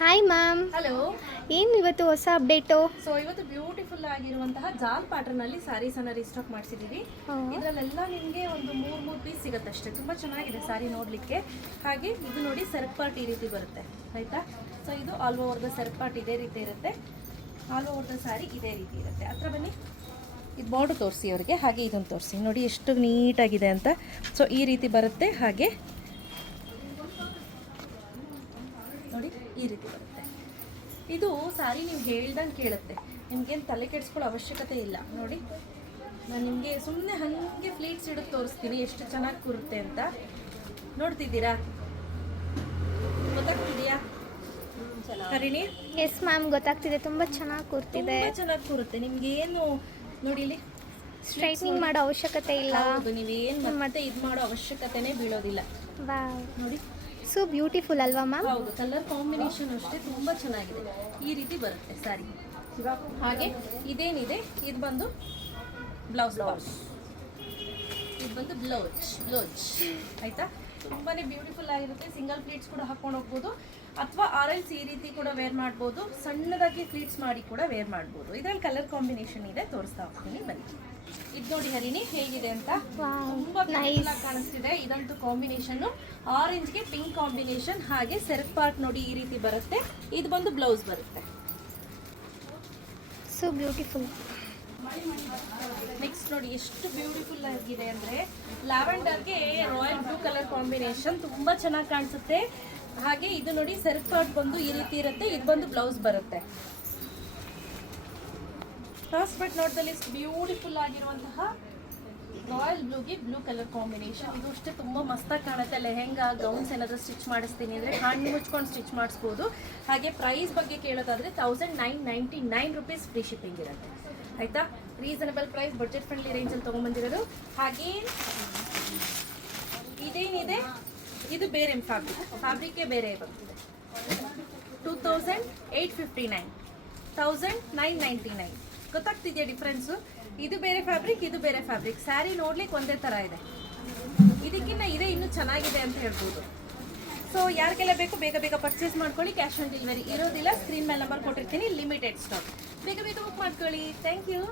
Hi ma'am hello ಏನು ಇವತ್ತು ಹೊಸ ಅಪ್ಡೇಟು ಸೊ ಇವತ್ತು ಬ್ಯೂಟಿಫುಲ್ ಆಗಿರುವಂತಹ ಜಾಲ್ ಪ್ಯಾಟರ್ನ್ ಅಲ್ಲಿ ಸಾರೀಸ್ ಅನ್ನ ರೀಸ್ಟಾಕ್ ಮಾಡಿಸಿದೀವಿ. ಇದರಲ್ಲೆಲ್ಲ ನಿಮಗೆ ಒಂದು ಮೂರ್ ಮೂರು ಪೀಸ್ ಸಿಗುತ್ತೆ ಅಷ್ಟೇ. ತುಂಬಾ ಚೆನ್ನಾಗಿದೆ ಸಾರಿ ನೋಡ್ಲಿಕ್ಕೆ. ಹಾಗೆ ಇದು ನೋಡಿ ಸೆರಕ್ ಪಾರ್ಟ್ ಈ ರೀತಿ ಬರುತ್ತೆ. ಆಯ್ತಾ? ಸೊ ಇದು ಆಲ್ ಓವರ್ ದ ಸೆರಕ್ ಪಾರ್ಟ್ ಇದೇ ರೀತಿ ಇರುತ್ತೆ. ಆಲ್ ಓವರ್ ದ ಸಾರಿ ಇದೇ ರೀತಿ ಇರುತ್ತೆ. ಹತ್ರ ಬನ್ನಿ. ಇದು ಬಾರ್ಡರ್ ತೋರಿಸಿ ಅವರಿಗೆ. ಹಾಗೆ ಇದನ್ನು ತೋರಿಸಿ. ನೋಡಿ ಎಷ್ಟು ನೀಟಾಗಿದೆ ಅಂತ. ಸೊ ಈ ರೀತಿ ಬರುತ್ತೆ. ಹಾಗೆ ನೋಡಿ ಈ ರೀತಿ ಬರುತ್ತೆ. ಇದು ಸಾರಿ ನೀವು ಹೇಳ್ದಂಗೆ ಕೇಳುತ್ತೆ. ನಿಮ್ಗೇನು ತಲೆ ಕೆಡಿಸ್ಕೊಳ್ಳೋ ಅವಶ್ಯಕತೆ ಇಲ್ಲ. ನೋಡಿ ನಾನು ನಿಮಗೆ ಸುಮ್ಮನೆ ಹಂಗೆ ಫ್ಲೀಟ್ಸ್ ಹಿಡಿದು ತೋರಿಸ್ತೀನಿ ಎಷ್ಟು ಚೆನ್ನಾಗಿ ಕೂರುತ್ತೆ ಅಂತ. ನೋಡ್ತಿದ್ದೀರಾ? ಗೊತ್ತಾಗ್ತಿದೆಯಾ? ಹರಿಣಿ? ಎಸ್ ಮ್ಯಾಮ್ ಗೊತ್ತಾಗ್ತಿದೆ. ತುಂಬ ಚೆನ್ನಾಗಿ ಕೂರ್ತಿದೆ. ಚೆನ್ನಾಗಿ ಕೂರುತ್ತೆ. ನಿಮ್ಗೆ ಏನು ನೋಡಿ ಇಲ್ಲಿ ಸ್ಟ್ರೈಟ್ನಿಂಗ್ ಮಾಡೋ ಅವಶ್ಯಕತೆ ಇಲ್ಲ. ಹೌದು ನೀವೇನು ಮತ್ತೆ ಇದು ಮಾಡೋ ಅವಶ್ಯಕತೆನೇ ಬೀಳೋದಿಲ್ಲ. ನೋಡಿ. ಸೊ ಬ್ಯೂಟಿಫುಲ್ ಅಲ್ವಾ ಮ್ಯಾಮ್ ಹೌದು ಕಲರ್ ಕಾಂಬಿನೇಷನ್ ಅಷ್ಟೇ ತುಂಬಾ ಚೆನ್ನಾಗಿದೆ. ಈ ರೀತಿ ಬರುತ್ತೆ ಸಾರಿ ಹಾಗೆ ಇದೇನಿದೆ? ಇದು ಬಂದು ಬ್ಲೌಸ್ ಬ್ಲೌಸ್ ಇದು ಬಂದು ಬ್ಲೌಸ್ ಬ್ಲೌಸ್ ಆಯ್ತಾ? ತುಂಬಾನೇ ಬ್ಯೂಟಿಫುಲ್ ಆಗಿರುತ್ತೆ. ಸಿಂಗಲ್ ಪ್ಲೇಟ್ಸ್ ಕೂಡ ಹಾಕೊಂಡು ಹೋಗ್ಬೋದು. ಅಥವಾ ಆರೆಲ್ಸ್ ಈ ರೀತಿ ಕೂಡ ವೇರ್ ಮಾಡ್ಬೋದು. ಸಣ್ಣದಾಗಿ ಫ್ಲೀಟ್ಸ್ ಮಾಡಿ ಕೂಡ ವೇರ್ ಮಾಡ್ಬೋದು. ಇದ್ರಲ್ಲಿ ಕಲರ್ ಕಾಂಬಿನೇಷನ್ ಇದೆ. ತೋರಿಸ್ತಾ ಹೋಗ್ತೀನಿ. ಬನ್ನಿ. ಇದು ನೋಡಿ ಹರಿಣಿ ಹೇಗಿದೆ ಅಂತ? ತುಂಬಾ ಕಾಣಿಸ್ತಿದೆ. ಇದಂತೂ ಕಾಂಬಿನೇಷನ್ ಆರೆಂಜ್ಗೆ ಪಿಂಕ್ ಕಾಂಬಿನೇಷನ್ ಹಾಗೆ ಸೆರಕ್ ಪಾರ್ಟ್ ನೋಡಿ ಈ ರೀತಿ ಬರುತ್ತೆ. ಇದು ಬಂದು ಬ್ಲೌಸ್ ಬರುತ್ತೆ. ಸೊ ಬ್ಯೂಟಿಫುಲ್ ನೆಕ್ಸ್ಟ್ ನೋಡಿ ಎಷ್ಟು ಬ್ಯೂಟಿಫುಲ್ ಆಗಿದೆ ಅಂದ್ರೆ ಲ್ಯಾವೆಂಡರ್ಗೆ ರಾಯಲ್ ಬ್ಲೂ ಕಲರ್ ಕಾಂಬಿನೇಷನ್ ತುಂಬಾ ಚೆನ್ನಾಗಿ ಕಾಣಿಸುತ್ತೆ. ಹಾಗೆ ಇದು ನೋಡಿ ಸೆಲ್ಫ್ ಪಾರ್ಟ್ ಬಂದು ಈ ರೀತಿ ಇರುತ್ತೆ. ಇದು ಬಂದು ಬ್ಲೌಸ್ ಬರುತ್ತೆ. ಲಾಸ್ಟ್ ಬಟ್ ನೋಟ್ದಲ್ಲಿ ಬ್ಯೂಟಿಫುಲ್ ಆಗಿರುವಂತಹ ರಾಯಲ್ ಬ್ಲೂಗೆ ಬ್ಲೂ ಕಲರ್ ಕಾಂಬಿನೇಷನ್ ಇದು ಅಷ್ಟೇ ತುಂಬ ಮಸ್ತಾಗಿ ಕಾಣುತ್ತೆ. ಲೆಹೆಂಗಾ ಗೌನ್ಸ್ ಏನಾದರೂ ಸ್ಟಿಚ್ ಮಾಡಿಸ್ತೀನಿ ಅಂದರೆ ಹಣ್ಣು ಮುಚ್ಕೊಂಡು ಸ್ಟಿಚ್ ಮಾಡಿಸ್ಬೋದು. ಹಾಗೆ ಪ್ರೈಸ್ ಬಗ್ಗೆ ಕೇಳೋದಾದರೆ thousand nine ninety nine rupees free shipping ಇರುತ್ತೆ. ಆಯಿತಾ? ರೀಸನಬಲ್ ಪ್ರೈಸ್ ಬಜೆಟ್ ಫ್ರೆಂಡ್ಲಿ ರೇಂಜಲ್ಲಿ ತೊಗೊಂಬಂದಿರೋದು ಹಾಗೇ ಇದೇನಿದೆ? ಇದು ಬೇರೆ ಫ್ಯಾಬ್ರಿಕ್ ಫ್ಯಾಬ್ರಿಕ್ಕೇ ಬೇರೆ ಬರ್ತಿದೆ. Two thousand eight fifty nine thousand nine ninety nine ಗೊತ್ತಾಗ್ತಿದೆಯಾ difference ಇದು ಬೇರೆ ಫ್ಯಾಬ್ರಿಕ್ ಇದು ಬೇರೆ ಫ್ಯಾಬ್ರಿಕ್ ಸ್ಯಾರಿ ನೋಡ್ಲಿಕ್ಕೆ ಒಂದೇ ಥರ ಇದೆ. ಇದಕ್ಕಿಂತ ಇದೇ, ಇನ್ನೂ ಚೆನ್ನಾಗಿದೆ ಅಂತ ಹೇಳ್ಬೋದು. ಸೊ ಯಾರಿಗೆಲ್ಲ ಬೇಕು, ಬೇಗ ಬೇಗ ಪರ್ಚೇಸ್ ಮಾಡ್ಕೊಳ್ಳಿ. ಕ್ಯಾಶ್ ಆನ್ ಡೆಲಿವರಿ ಇರೋದಿಲ್ಲ. ಸ್ಕ್ರೀನ್ ಮೇಲೆ ನಂಬರ್ ಕೊಟ್ಟಿರ್ತೀನಿ. ಲಿಮಿಟೆಡ್ ಸ್ಟಾಕ್ ಬೇಗ ಬೇಗ ಬುಕ್ ಮಾಡ್ಕೊಳ್ಳಿ. Thank you